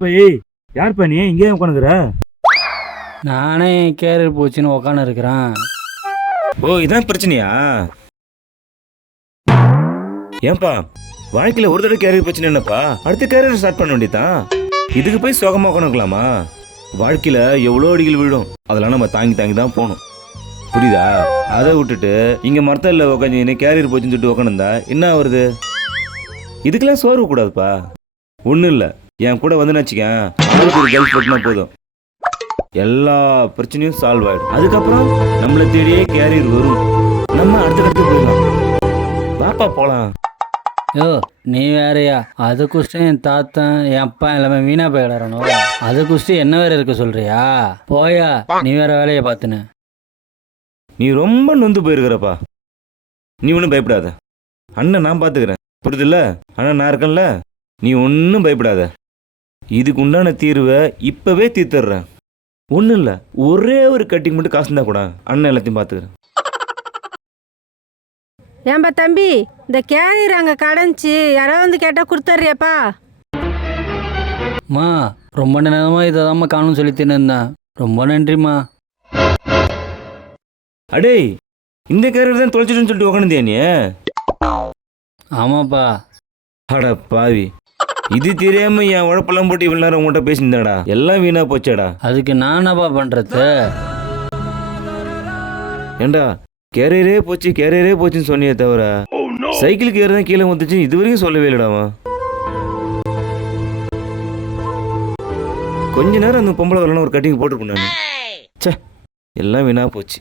இப்போ ஏய் யார்ப்பா நீ? இங்கே உட்காந்துக்கிற நானே கேரியர் போச்சுன்னு உக்காந்து இருக்கிறேன் ஓ இதான் பிரச்சனையா? ஏன்பா வாழ்க்கையில ஒரு தடவை கேரியர் பிரச்சனை என்னப்பா? அடுத்த கேரியர் ஸ்டார்ட் பண்ண வேண்டியதான் இதுக்கு போய் சோகமா உட்காந்துக்கலாமா வாழ்க்கையில எவ்வளோ அடிகள் விழும்? அதெல்லாம் நம்ம தாங்கி தாங்கி தான் போகணும். புரியுதா? அதை விட்டுட்டு இங்க மரத்தல்ல உட்காந்து கேரியர் போச்சுன்னு சொல்லிட்டு உட்காந்துருந்தா என்ன வருது இதுக்கெல்லாம் சோர்வு கூடாதுப்பா. ஒன்றும் இல்லை. என் கூட வந்து வச்சுக்கேன் ஒரு கேர்ள் போட்டுனா போதும். எல்லா பிரச்சனையும் சால்வ் ஆயிடும். அதுக்கப்புறம் நம்மளை தேடியே கேரியர் வரும். நம்ம அடுத்த கட்டத்துக்கு போயிடலாம். வாப்பா போலாம். யோ நீ வேறயா? அது குஷ்டம் என் தாத்தன் என் அப்பா எல்லாமே வீணா போய் கிடறணும் அது குஷ்டி என்ன வேற இருக்க சொல்றியா? போயா நீ வேற வேலையை பார்த்துன்னு. நீ ரொம்ப நொந்து போயிருக்கிறப்பா. நீ ஒன்றும் பயப்படாத. அண்ணன் நான் பார்த்துக்கிறேன். புரியுதுல்ல? அண்ணன் நான் இருக்கேன்ல? நீ ஒன்றும் பயப்படாத. இதுக்கு உண்டான தீர்வை இப்போவே தீர்த்துடுறேன். ஒன்றும் இல்லை ஒரே ஒரு கட்டிங் மட்டும் காசு இருந்தால் கூட அண்ணன் எல்லாத்தையும் பார்த்துக்கிறேன் ஏன்பா தம்பி இந்த கேரியர் அங்கே கடைஞ்சி யாராவது வந்து கேட்டால் கொடுத்துட்றியாப்பா? மா ரொம்ப நேரமா இதை தாம்மா காணும் சொல்லி இருந்தேன் ரொம்ப நன்றிம்மா. அடே இந்த கேரியர் தான் தொலைச்சிட்டுன்னு சொல்லிட்டு உக்காந்துந்தியா நீ? ஆமாப்பா. அட பாவி. இது தெரியாம என் உழப்பெல்லாம் போட்டு இவ்வளவு நேரம் உங்கள்கிட்ட பேசியிருந்தாடா எல்லாம் வீணா போச்சாடா. அதுக்கு நான் என்னப்பா பண்றது? ஏண்டா கேரியரே போச்சு கேரியரே போச்சுன்னு சொன்னியே தவிர சைக்கிளுக்கு ஏறதான் கீழே வந்துச்சு இது வரைக்கும் சொல்லவே இல்லடாமா கொஞ்ச நேரம் அந்த பொம்பளை வரலாம் ஒரு கட்டிங் நான். ச்சே எல்லாம் வீணா போச்சு.